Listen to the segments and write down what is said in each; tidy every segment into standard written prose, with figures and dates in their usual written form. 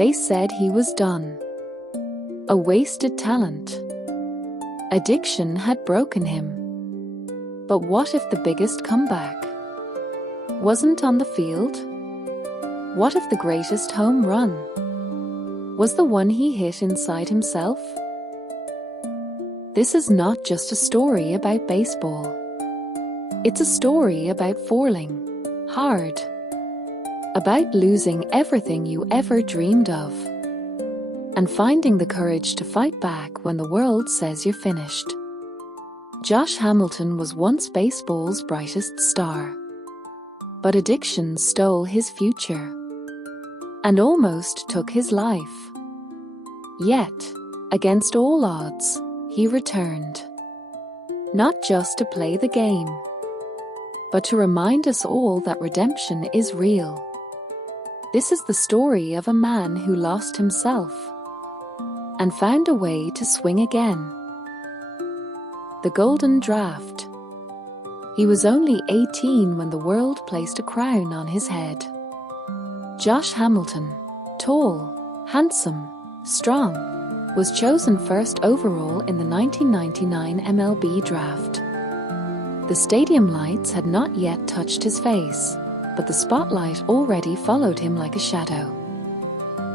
They said he was done. A wasted talent. Addiction had broken him. But what if the biggest comeback wasn't on the field? What if the greatest home run was the one he hit inside himself? This is not just a story about baseball. It's a story about falling hard, about losing everything you ever dreamed of, and finding the courage to fight back when the world says you're finished. Josh Hamilton was once baseball's brightest star. But addiction stole his future and almost took his life. Yet, against all odds, he returned. Not just to play the game, but to remind us all that redemption is real. This is the story of a man who lost himself and found a way to swing again. The Golden Draft. He was only 18 when the world placed a crown on his head. Josh Hamilton, tall, handsome, strong, was chosen first overall in the 1999 MLB draft. The stadium lights had not yet touched his face, but the spotlight already followed him like a shadow.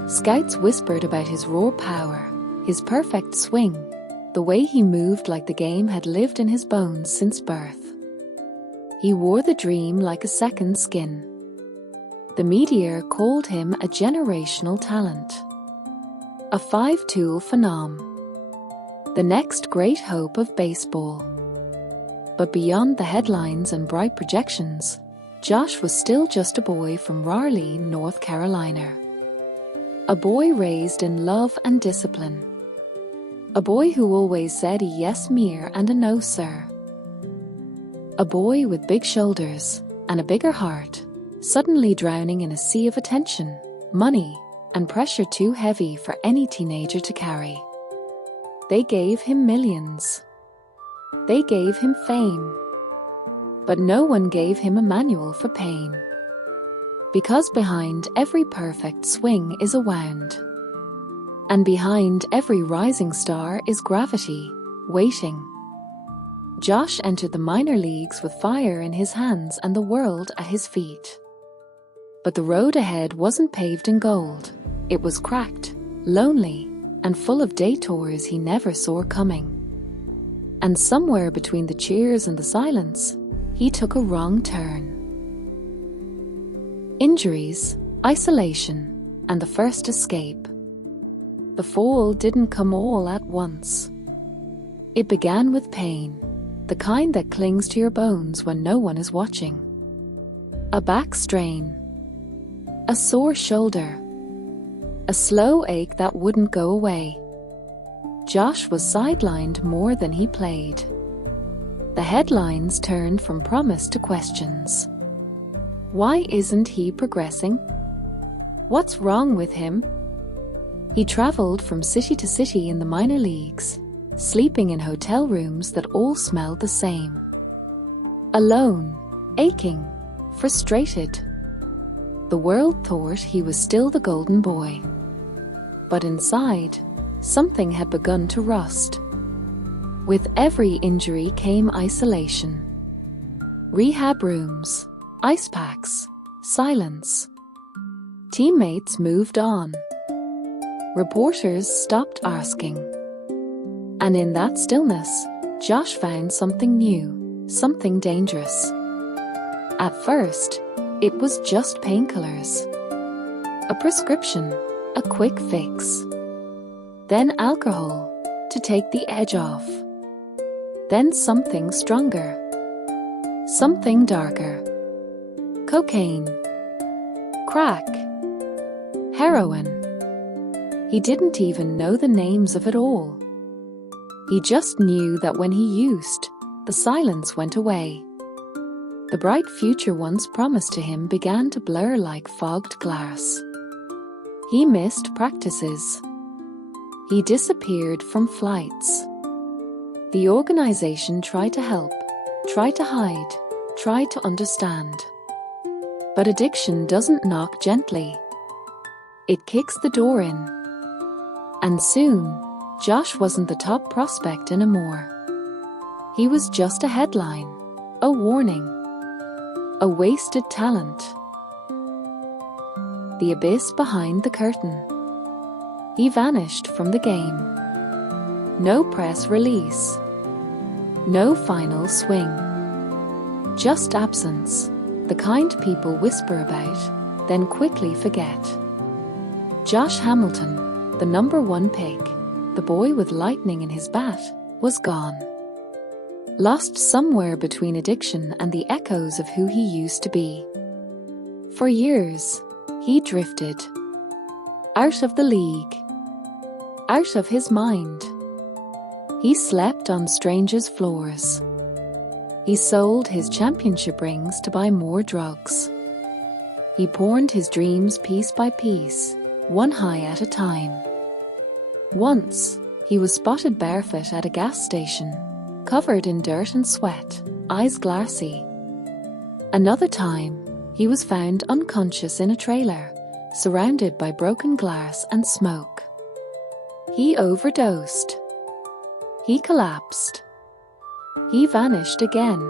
Scouts whispered about his raw power, his perfect swing, the way he moved like the game had lived in his bones since birth. He wore the dream like a second skin. The media called him a generational talent, a five-tool phenom, the next great hope of baseball. But beyond the headlines and bright projections, Josh was still just a boy from Raleigh, North Carolina. A boy raised in love and discipline. A boy who always said a yes mir and a no sir. A boy with big shoulders and a bigger heart, suddenly drowning in a sea of attention, money, and pressure too heavy for any teenager to carry. They gave him millions. They gave him fame. But no one gave him a manual for pain. Because behind every perfect swing is a wound. And behind every rising star is gravity, waiting. Josh entered the minor leagues with fire in his hands and the world at his feet. But the road ahead wasn't paved in gold. It was cracked, lonely, and full of detours he never saw coming. And somewhere between the cheers and the silence, he took a wrong turn. Injuries, isolation, and the first escape. The fall didn't come all at once. It began with pain, the kind that clings to your bones when no one is watching. A back strain, a sore shoulder, a slow ache that wouldn't go away. Josh was sidelined more than he played. The headlines turned from promise to questions. Why isn't he progressing? What's wrong with him? He traveled from city to city in the minor leagues, sleeping in hotel rooms that all smelled the same. Alone, aching, frustrated. The world thought he was still the golden boy. But inside, something had begun to rust. With every injury came isolation. Rehab rooms, ice packs, silence. Teammates moved on. Reporters stopped asking. And in that stillness, Josh found something new, something dangerous. At first, it was just painkillers. A prescription, a quick fix. Then alcohol, to take the edge off. Then something stronger. Something darker. Cocaine. Crack. Heroin. He didn't even know the names of it all. He just knew that when he used, the silence went away. The bright future once promised to him began to blur like fogged glass. He missed practices. He disappeared from flights. The organization tried to help, tried to hide, tried to understand. But addiction doesn't knock gently. It kicks the door in. And soon, Josh wasn't the top prospect anymore. He was just a headline, a warning, a wasted talent. The abyss behind the curtain. He vanished from the game. No press release. No final swing. Just absence, the kind people whisper about, then quickly forget. Josh Hamilton, the #1 pick, the boy with lightning in his bat, was gone. Lost somewhere between addiction and the echoes of who he used to be. For years, he drifted. Out of the league. Out of his mind. He slept on strangers' floors. He sold his championship rings to buy more drugs. He pawned his dreams piece by piece, one high at a time. Once, he was spotted barefoot at a gas station, covered in dirt and sweat, eyes glassy. Another time, he was found unconscious in a trailer, surrounded by broken glass and smoke. He overdosed. He collapsed. He vanished again.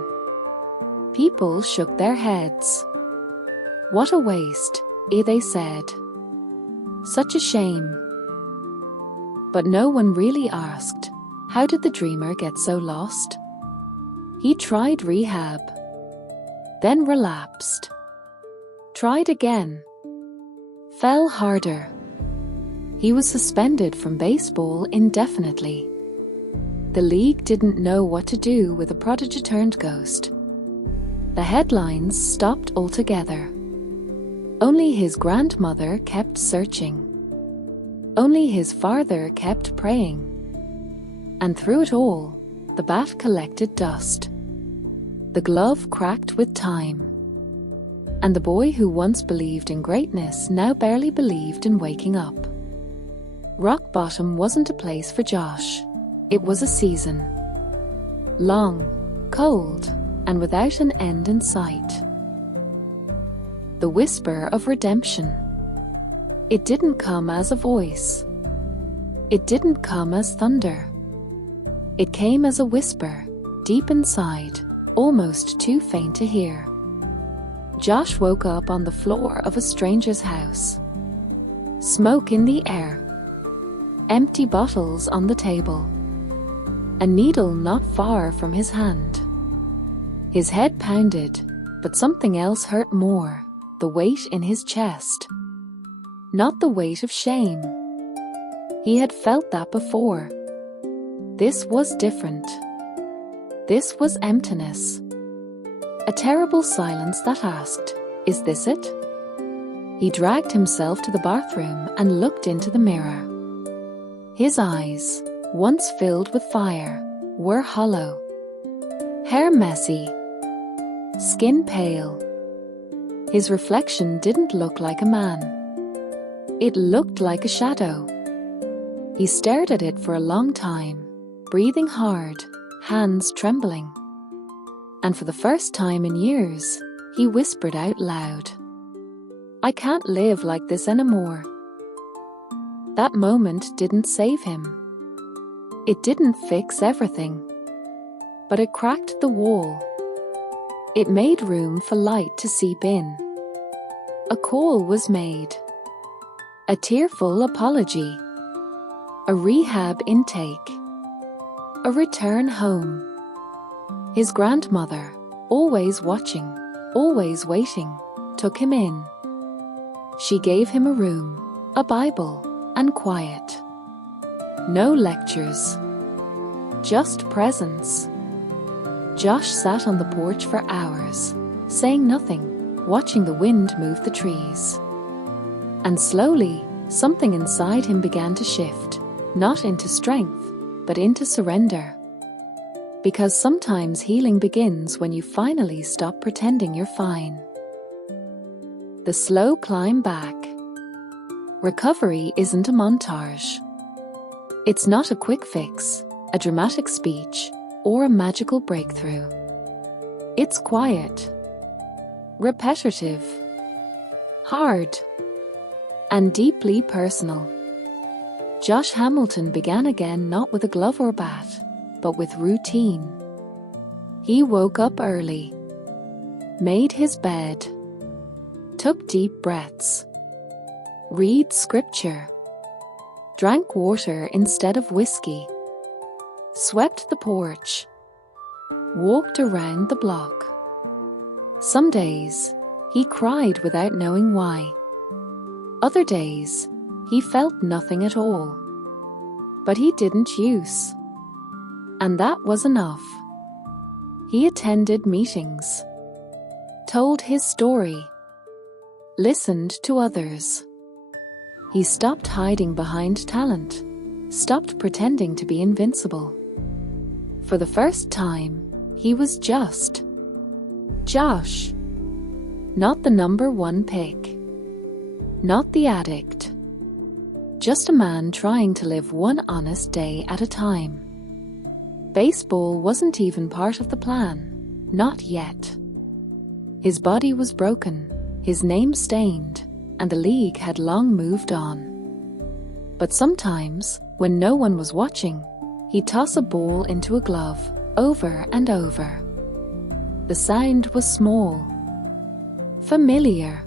People shook their heads. What a waste, they said. Such a shame. But no one really asked, how did the dreamer get so lost? He tried rehab, then relapsed. Tried again. Fell harder. He was suspended from baseball indefinitely. The league didn't know what to do with a prodigy turned ghost. The headlines stopped altogether. Only his grandmother kept searching. Only his father kept praying. And through it all, the bat collected dust. The glove cracked with time. And the boy who once believed in greatness now barely believed in waking up. Rock bottom wasn't a place for Josh. It was a season. Long, cold, and without an end in sight. The whisper of redemption. It didn't come as a voice. It didn't come as thunder. It came as a whisper, deep inside, almost too faint to hear. Josh woke up on the floor of a stranger's house. Smoke in the air. Empty bottles on the table. A needle not far from his hand. His head pounded, but something else hurt more, the weight in his chest. Not the weight of shame. He had felt that before. This was different. This was emptiness. A terrible silence that asked, "Is this it?" He dragged himself to the bathroom and looked into the mirror. His eyes, once filled with fire, were hollow. Hair messy. Skin pale. His reflection didn't look like a man. It looked like a shadow. He stared at it for a long time, breathing hard, hands trembling. And for the first time in years, he whispered out loud, "I can't live like this anymore." That moment didn't save him. It didn't fix everything. But it cracked the wall. It made room for light to seep in. A call was made. A tearful apology. A rehab intake. A return home. His grandmother, always watching, always waiting, took him in. She gave him a room, a Bible, and quiet. No lectures. Just presence. Josh sat on the porch for hours, saying nothing, watching the wind move the trees. And slowly, something inside him began to shift, not into strength, but into surrender. Because sometimes healing begins when you finally stop pretending you're fine. The slow climb back. Recovery isn't a montage. It's not a quick fix, a dramatic speech, or a magical breakthrough. It's quiet, repetitive, hard, and deeply personal. Josh Hamilton began again, not with a glove or bat, but with routine. He woke up early, made his bed, took deep breaths, read scripture, drank water instead of whiskey, swept the porch, walked around the block. Some days, he cried without knowing why. Other days, he felt nothing at all. But he didn't use. And that was enough. He attended meetings, told his story, listened to others. He stopped hiding behind talent, stopped pretending to be invincible. For the first time, he was just Josh. Not the number one pick. Not the addict. Just a man trying to live one honest day at a time. Baseball wasn't even part of the plan. Not yet. His body was broken, his name stained, and the league had long moved on. But sometimes, when no one was watching, he'd toss a ball into a glove, over and over. The sound was small, familiar,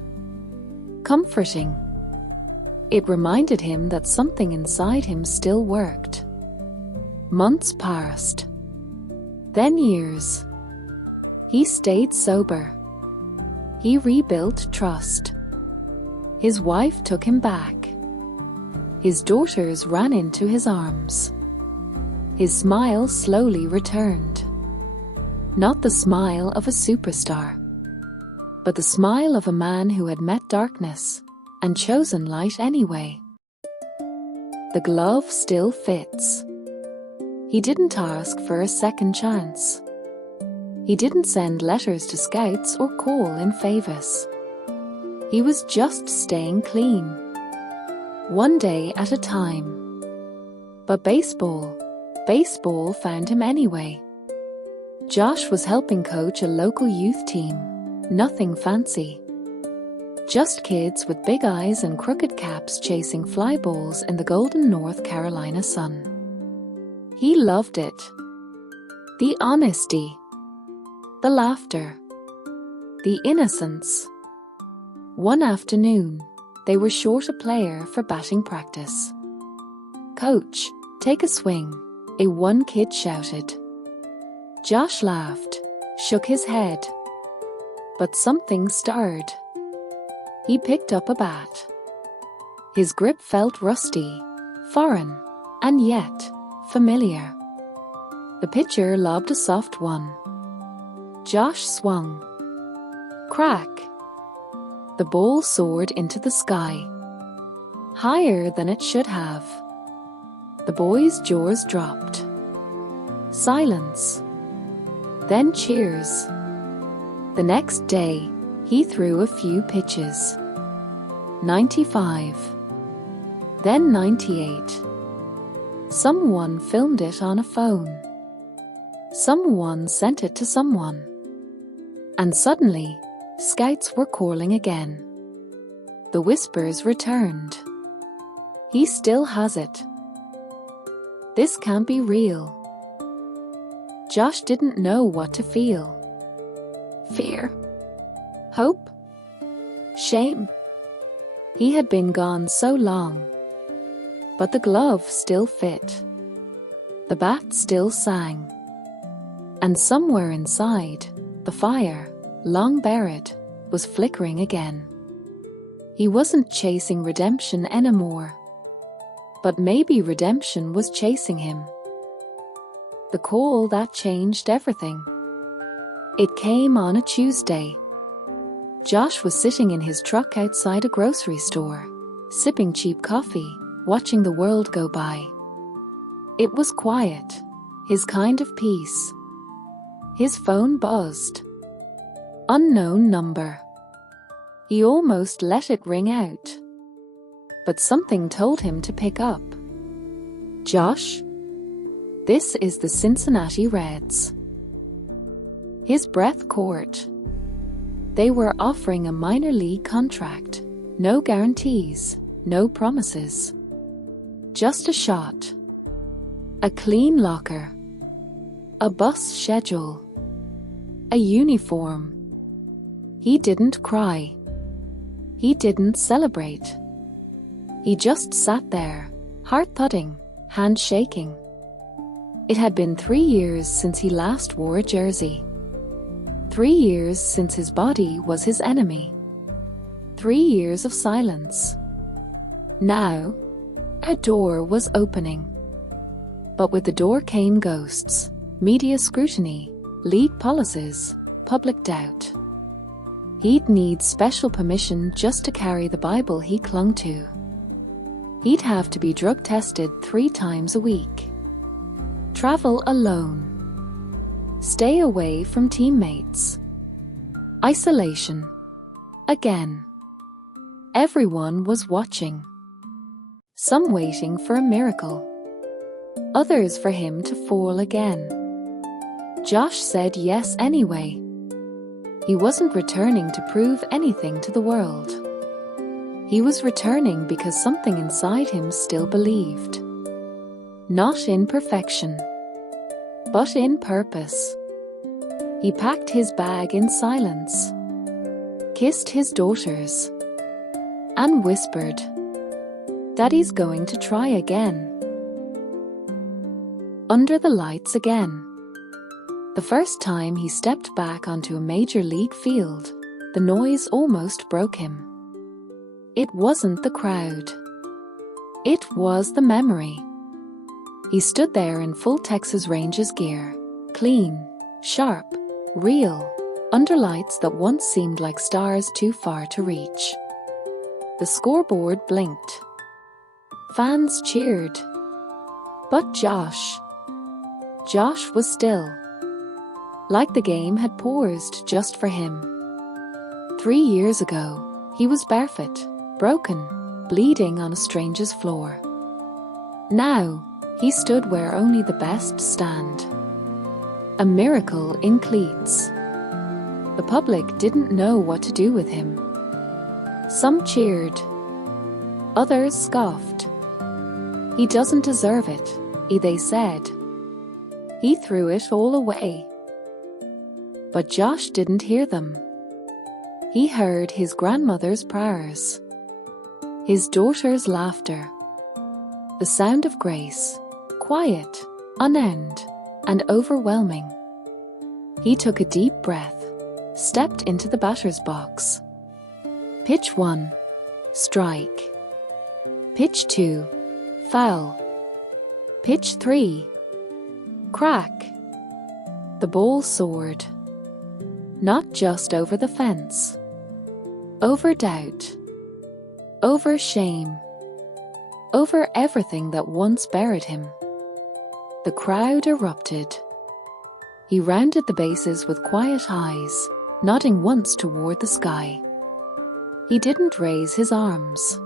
comforting. It reminded him that something inside him still worked. Months passed, then years. He stayed sober. He rebuilt trust. His wife took him back. His daughters ran into his arms. His smile slowly returned. Not the smile of a superstar, but the smile of a man who had met darkness and chosen light anyway. The glove still fits. He didn't ask for a second chance. He didn't send letters to scouts or call in favors. He was just staying clean, one day at a time. But baseball found him anyway. Josh was helping coach a local youth team. Nothing fancy. Just kids with big eyes and crooked caps chasing fly balls in the golden North Carolina sun. He loved it. The honesty. The laughter. The innocence. One afternoon, they were short a player for batting practice. "Coach, take a swing," one kid shouted. Josh laughed, shook his head. But something stirred. He picked up a bat. His grip felt rusty, foreign, and yet familiar. The pitcher lobbed a soft one. Josh swung. Crack. The ball soared into the sky, higher than it should have. The boys' jaws dropped. Silence. Then cheers. The next day, he threw a few pitches. 95. Then 98. Someone filmed it on a phone. Someone sent it to someone. And suddenly, scouts were calling again. The whispers returned. He still has it. This can't be real. Josh didn't know what to feel. Fear? Hope? Shame? He had been gone so long. But the glove still fit. The bat still sang. And somewhere inside, the fire, long buried, was flickering again. He wasn't chasing redemption anymore. But maybe redemption was chasing him. The call that changed everything. It came on a Tuesday. Josh was sitting in his truck outside a grocery store, sipping cheap coffee, watching the world go by. It was quiet, his kind of peace. His phone buzzed. Unknown number. He almost let it ring out. But something told him to pick up. Josh? This is the Cincinnati Reds. His breath caught. They were offering a minor league contract. No guarantees, no promises. Just a shot. A clean locker. A bus schedule. A uniform. He didn't cry. He didn't celebrate. He just sat there, heart thudding, hand shaking. It had been 3 years since he last wore a jersey. 3 years since his body was his enemy. 3 years of silence. Now, a door was opening. But with the door came ghosts, media scrutiny, league policies, public doubt. He'd need special permission just to carry the Bible he clung to. He'd have to be drug tested 3 times a week. Travel alone. Stay away from teammates. Isolation. Again. Everyone was watching. Some waiting for a miracle. Others for him to fall again. Josh said yes anyway. He wasn't returning to prove anything to the world. He was returning because something inside him still believed. Not in perfection, but in purpose. He packed his bag in silence, kissed his daughters, and whispered, "Daddy's going to try again." Under the lights again. The first time he stepped back onto a major league field, the noise almost broke him. It wasn't the crowd. It was the memory. He stood there in full Texas Rangers gear, clean, sharp, real, under lights that once seemed like stars too far to reach. The scoreboard blinked. Fans cheered. But Josh was still. Like the game had paused just for him. 3 years ago, he was barefoot, broken, bleeding on a stranger's floor. Now, he stood where only the best stand. A miracle in cleats. The public didn't know what to do with him. Some cheered. Others scoffed. He doesn't deserve it, they said. He threw it all away. But Josh didn't hear them. He heard his grandmother's prayers, his daughter's laughter, the sound of grace, quiet, unearned, and overwhelming. He took a deep breath, stepped into the batter's box. Pitch 1, strike. Pitch 2, foul. Pitch 3, crack. The ball soared. Not just over the fence. Over doubt. Over shame. Over everything that once buried him. The crowd erupted. He rounded the bases with quiet eyes, nodding once toward the sky. He didn't raise his arms.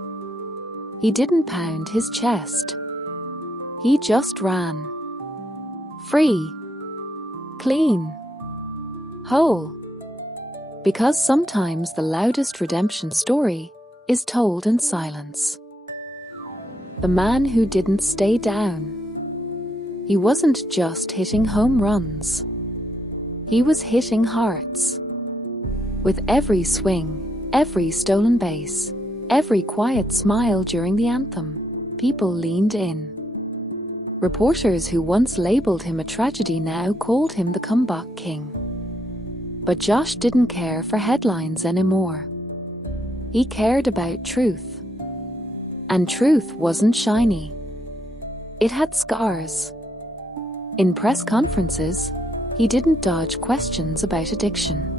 He didn't pound his chest. He just ran. Free. Clean. Whole. Because sometimes the loudest redemption story is told in silence. The man who didn't stay down. He wasn't just hitting home runs. He was hitting hearts. With every swing, every stolen base, every quiet smile during the anthem, people leaned in. Reporters who once labeled him a tragedy now called him the comeback king. But Josh didn't care for headlines anymore. He cared about truth. And truth wasn't shiny. It had scars. In press conferences, he didn't dodge questions about addiction.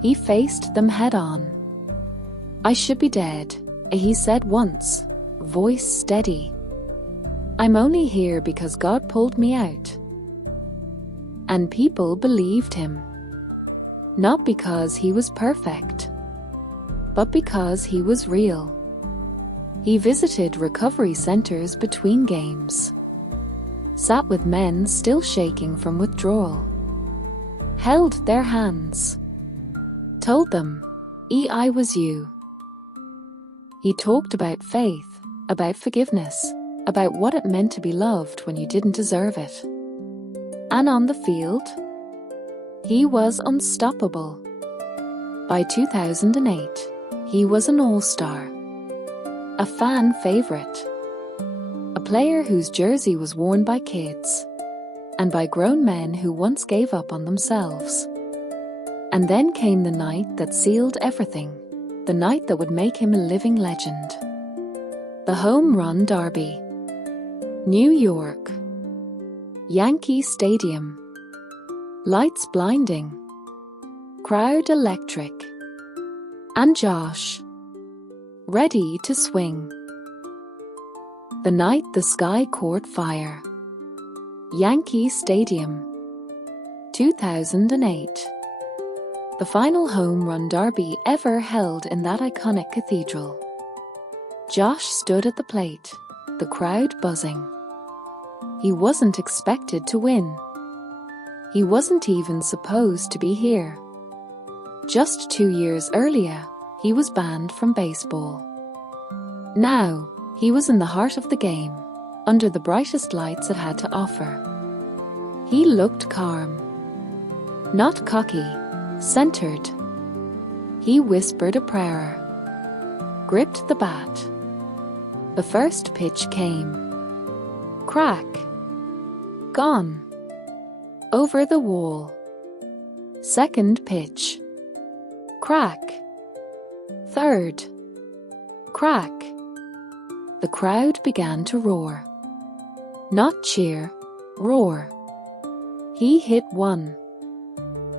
He faced them head-on. "I should be dead," he said once, voice steady. "I'm only here because God pulled me out." And people believed him. Not because he was perfect, but because he was real. He visited recovery centers between games, sat with men still shaking from withdrawal, held their hands, told them, "I was you." He talked about faith, about forgiveness, about what it meant to be loved when you didn't deserve it. And on the field, he was unstoppable. By 2008, he was an all-star, a fan favorite, a player whose jersey was worn by kids and by grown men who once gave up on themselves. And then came the night that sealed everything, the night that would make him a living legend. The Home Run Derby. New York. Yankee Stadium. Lights blinding. Crowd electric. And Josh, ready to swing. The night the sky caught fire. Yankee Stadium. 2008. The final home run derby ever held in that iconic cathedral. Josh stood at the plate, the crowd buzzing. He wasn't expected to win. He wasn't even supposed to be here. Just 2 years earlier, he was banned from baseball. Now, he was in the heart of the game, under the brightest lights it had to offer. He looked calm. Not cocky, centered. He whispered a prayer. Gripped the bat. The first pitch came. Crack. Gone. Over the wall. Second pitch. Crack. Third. Crack. The crowd began to roar. Not cheer, roar. He hit one.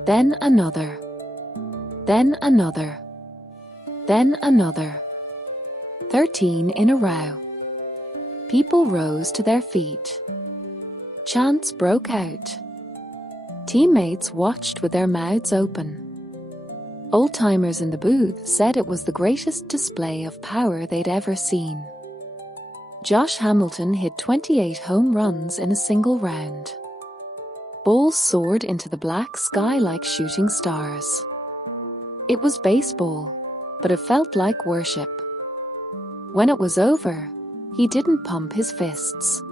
Then another. Then another. Then another. 13 in a row. People rose to their feet. Chants broke out. Teammates watched with their mouths open. Old-timers in the booth said it was the greatest display of power they'd ever seen. Josh Hamilton hit 28 home runs in a single round. Balls soared into the black sky like shooting stars. It was baseball, but it felt like worship. When it was over, he didn't pump his fists.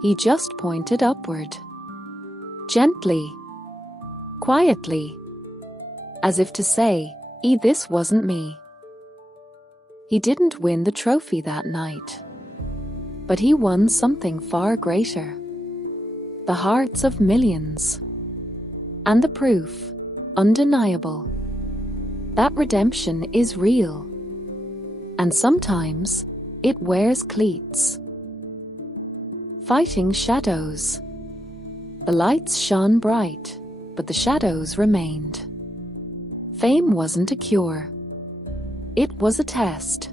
He just pointed upward. Gently. Quietly. As if to say, this wasn't me. He didn't win the trophy that night. But he won something far greater. The hearts of millions. And the proof, undeniable, that redemption is real. And sometimes, it wears cleats. Fighting shadows. The lights shone bright, but the shadows remained. Fame wasn't a cure. It was a test.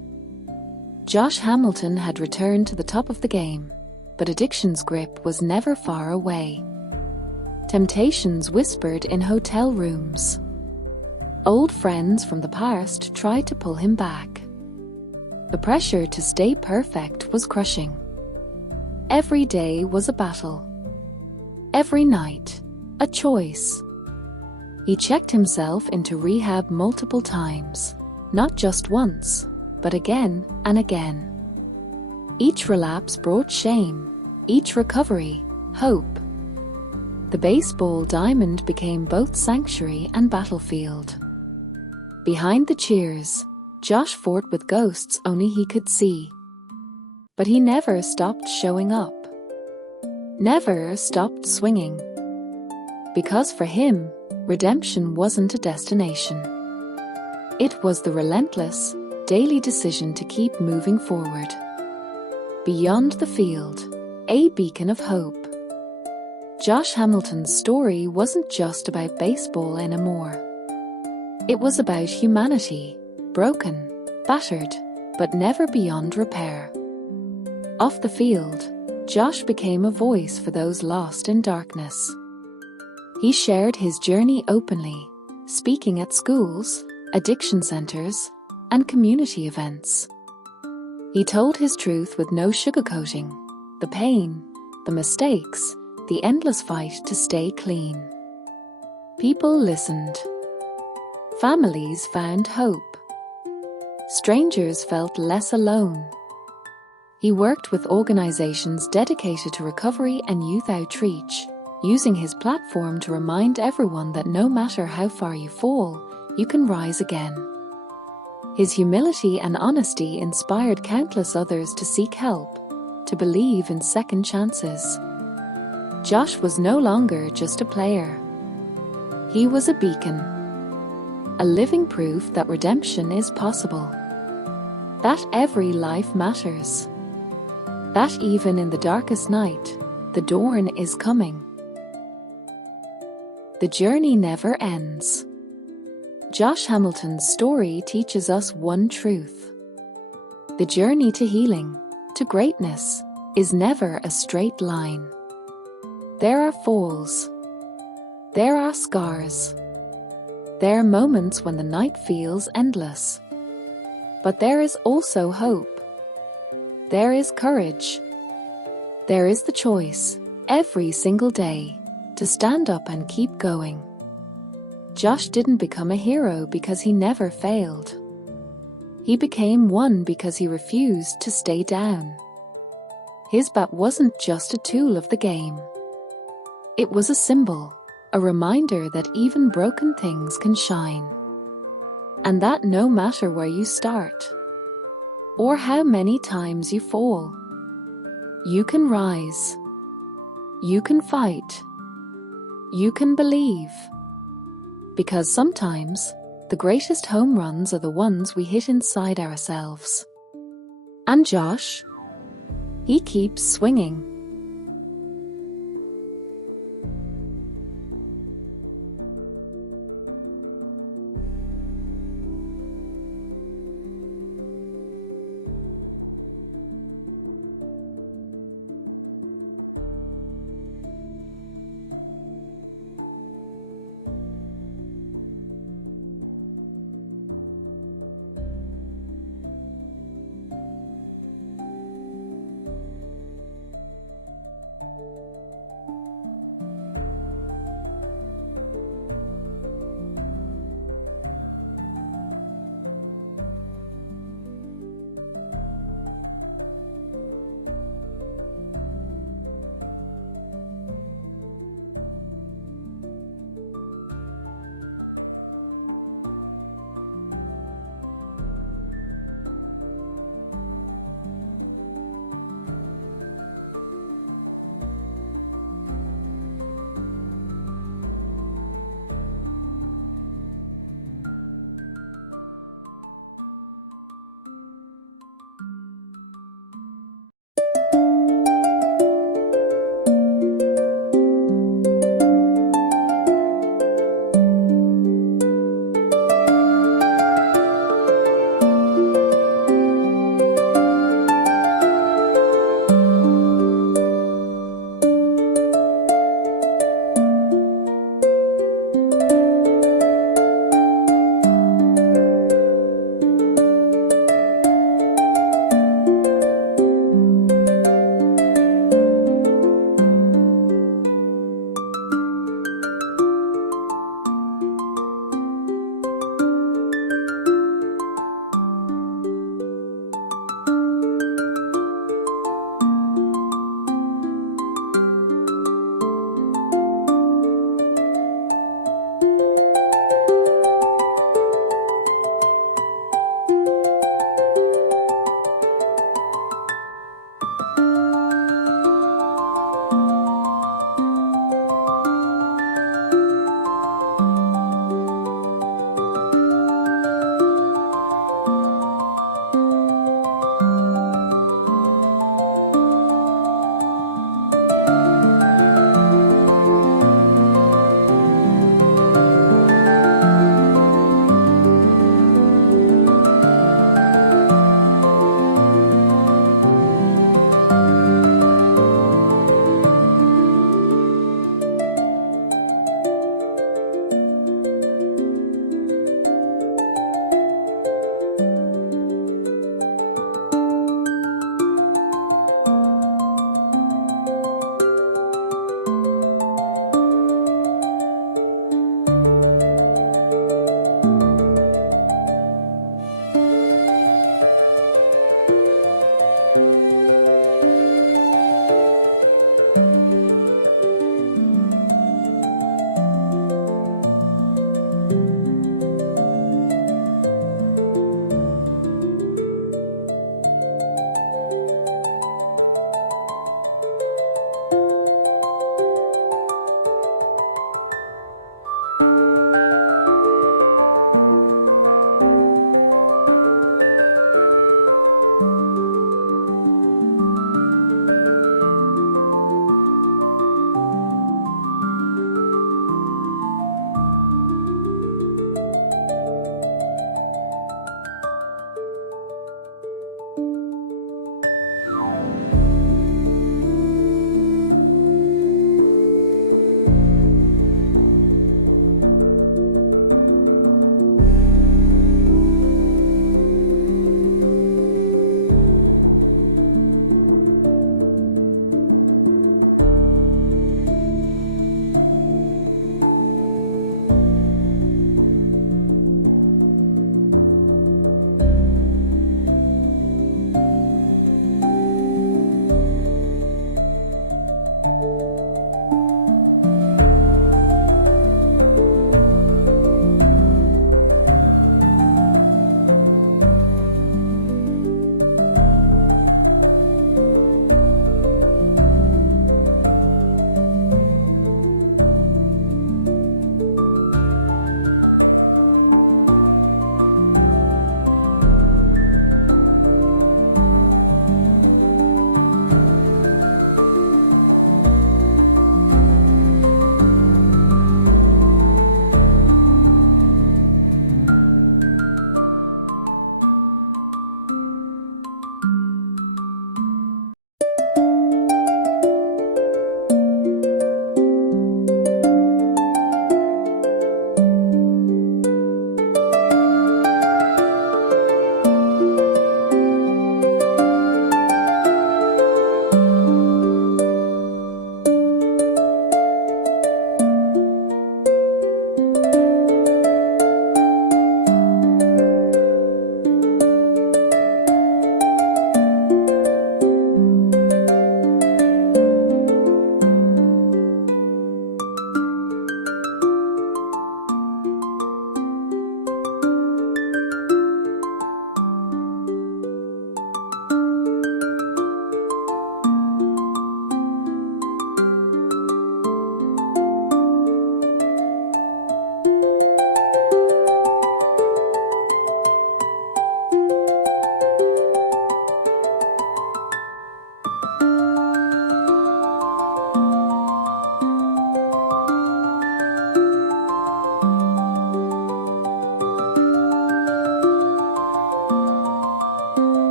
Josh Hamilton had returned to the top of the game, but addiction's grip was never far away. Temptations whispered in hotel rooms. Old friends from the past tried to pull him back. The pressure to stay perfect was crushing. Every day was a battle. Every night, a choice. He checked himself into rehab multiple times, not just once, but again and again. Each relapse brought shame, each recovery, hope. The baseball diamond became both sanctuary and battlefield. Behind the cheers, Josh fought with ghosts only he could see. But he never stopped showing up. Never stopped swinging. Because for him, redemption wasn't a destination. It was the relentless, daily decision to keep moving forward. Beyond the field, a beacon of hope. Josh Hamilton's story wasn't just about baseball anymore. It was about humanity, broken, battered, but never beyond repair. Off the field, Josh became a voice for those lost in darkness. He shared his journey openly, speaking at schools, addiction centers, and community events. He told his truth with no sugarcoating, the pain, the mistakes, the endless fight to stay clean. People listened. Families found hope. strangers felt less alone. He worked with organizations dedicated to recovery and youth outreach, using his platform to remind everyone that no matter how far you fall, you can rise again. His humility and honesty inspired countless others to seek help, to believe in second chances. Josh was no longer just a player. He was a beacon, a living proof that redemption is possible, that every life matters, that even in the darkest night, the dawn is coming. The journey never ends. Josh Hamilton's story teaches us one truth. The journey to healing, to greatness, is never a straight line. There are falls. There are scars. There are moments when the night feels endless. But there is also hope. There is courage. There is the choice, every single day, to stand up and keep going. Josh didn't become a hero because he never failed. He became one because he refused to stay down. His bat wasn't just a tool of the game. It was a symbol, a reminder that even broken things can shine. And that no matter where you start, or how many times you fall, you can rise. You can fight. You can believe. Because sometimes, the greatest home runs are the ones we hit inside ourselves. And Josh? He keeps swinging.